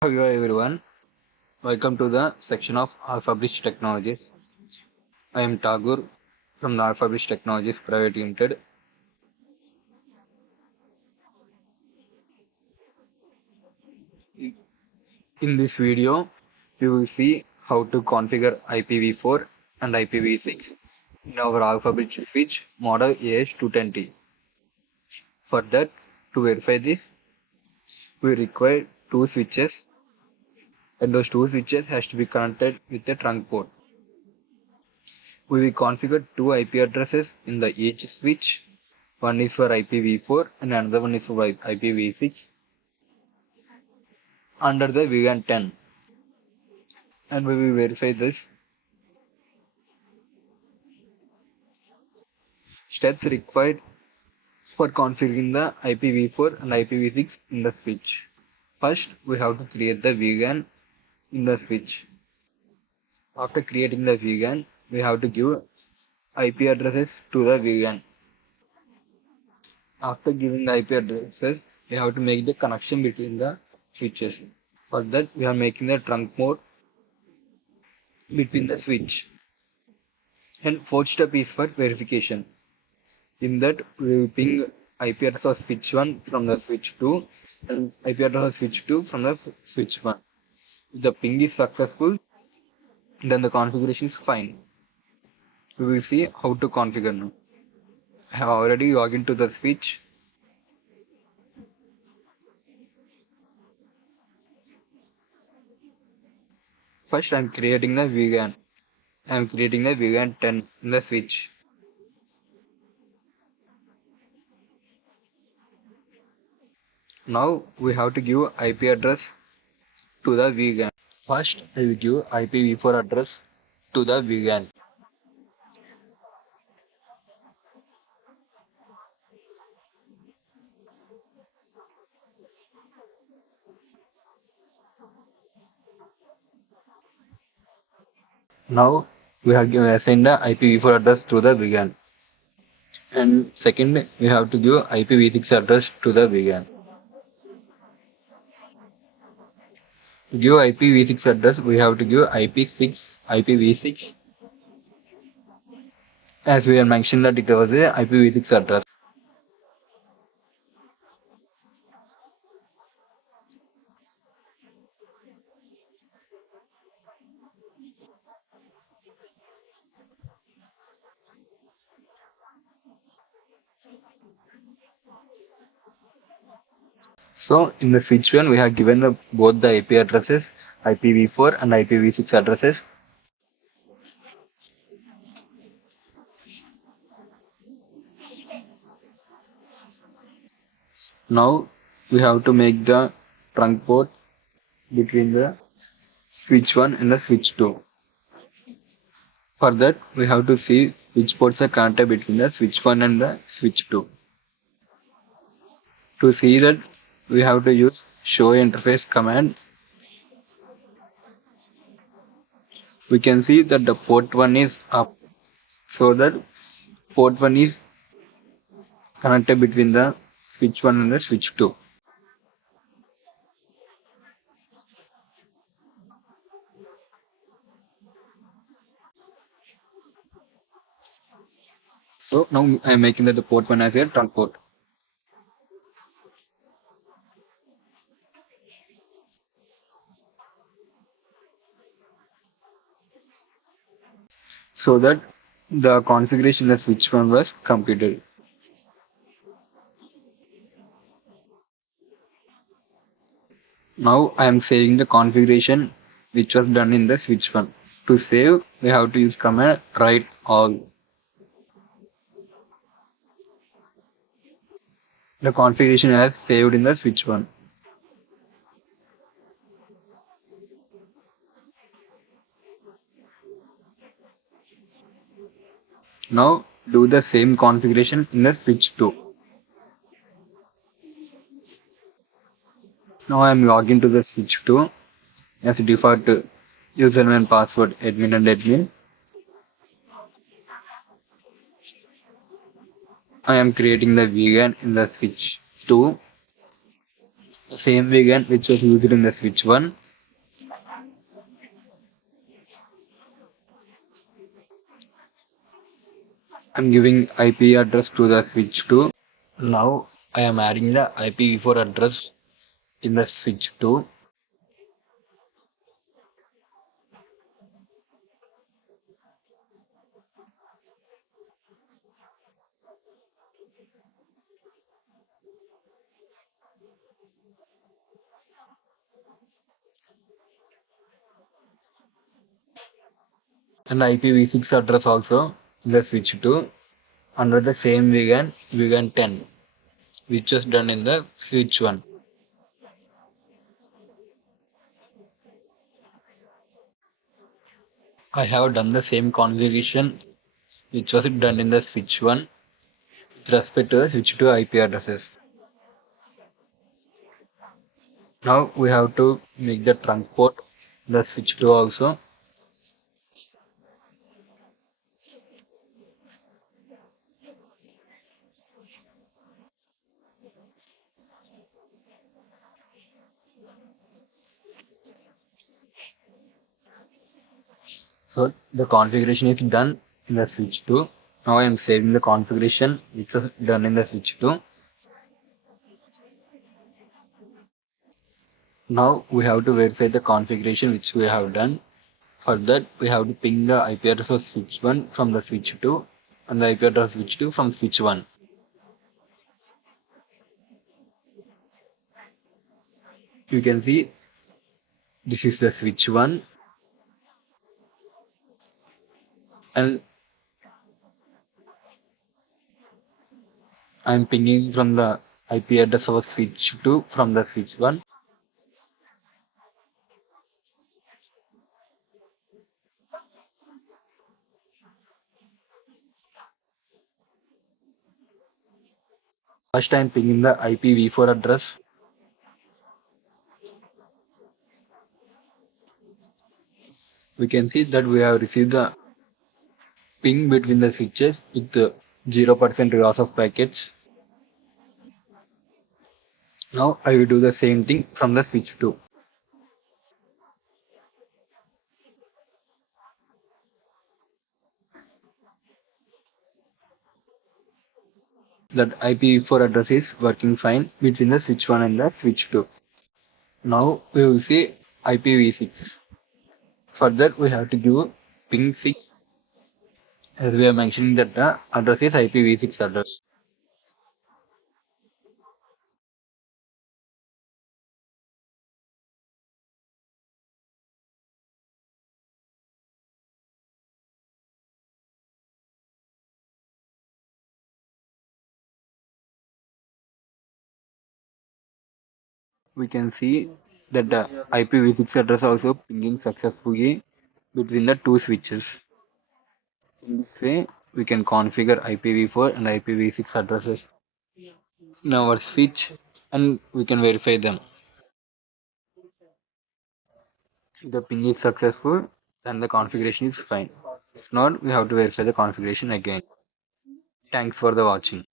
Hello everyone, welcome to the section of Alphabridge Technologies. I am Tagore from the Alphabridge Technologies Private Limited. In this video, we will see how to configure IPv4 and IPv6 in our Alphabridge switch model AS200. For that, to verify this, we require two switches and those two switches has to be connected with a trunk port. We will configure two IP addresses in the each switch. One is for IPv4 and another one is for IPv6 under the vlan 10. And we will verify this. Steps required for configuring the IPv4 and IPv6 in the switch. First, we have to create the vlan in the switch. After creating the vlan, we have to give IP addresses to the vlan. After giving the IP addresses, we have to make the connection between the switches. For that, we are making the trunk mode between the switch. And fourth step is for verification. In that, we will ping IP address of switch 1 from the switch 2 and IP address of switch 2 from the switch 1. If the ping is successful, then the configuration is fine. We will see how to configure now. I have already logged into the switch. First, I am creating the vlan. I am creating the vlan 10 in the switch. Now we have to give IP address to the vlan. First, I will give IPv4 address to the vlan. Now we have assigned the IPv4 address to the vlan. And second, we have to give IPv6 address to the vlan. To give IPv6 address, we have to give IPv6 as we have mentioned that it was a IPv6 address. So in the switch one, we have given both the IP addresses, IPv4 and IPv6 addresses. Now we have to make the trunk port between the switch 1 and the switch 2. For that, we have to see which ports are connected between the switch 1 and the switch 2. To see that, we have to use show interface command. We can see that the port 1 is up, so that port 1 is connected between the switch 1 and the switch 2. So now I am making that the port 1 as a trunk port. So that the configuration of switch 1 was completed. Now I am saving the configuration which was done in the switch 1. To save, we have to use command write all. The configuration has saved in the switch 1. Now do the same configuration in the switch 2. Now I am logged into the switch 2 as default username and password admin and admin. I am creating the vlan in the switch 2. same vegan which was used in the switch 1. I'm giving IP address to the switch 2. Now I am adding the IPv4 address in the switch 2, and IPv6 address also in the switch 2 under the same vegan 10, which was done in the switch 1. I have done the same configuration which was done in the switch 1 with respect to the switch 2 IP addresses. Now we have to make the trunk port the switch 2 also. So the configuration is done in the switch 2. Now I am saving the configuration which was done in the switch 2. Now we have to verify the configuration which we have done. For that we have to ping the IP address of switch 1 from the switch 2 and the IP address of switch 2 from switch 1. You can see this is the switch 1, and I am pinging from the IP address of switch 2 from the switch 1. First I am pinging the IPv4 address. We can see that we have received the ping between the switches with 0% loss of packets. Now I will do the same thing from the switch 2. That IPv4 address is working fine between the switch 1 and the switch 2. Now we will see IPv6. For that we have to give ping 6, as we are mentioning that the address is IPv6 address. We can see that the IPv6 address also pinging successfully between the two switches. In this way, we can configure IPv4 and IPv6 addresses in our switch, and we can verify them. If the ping is successful, then the configuration is fine. If not, we have to verify the configuration again. Thanks for the watching.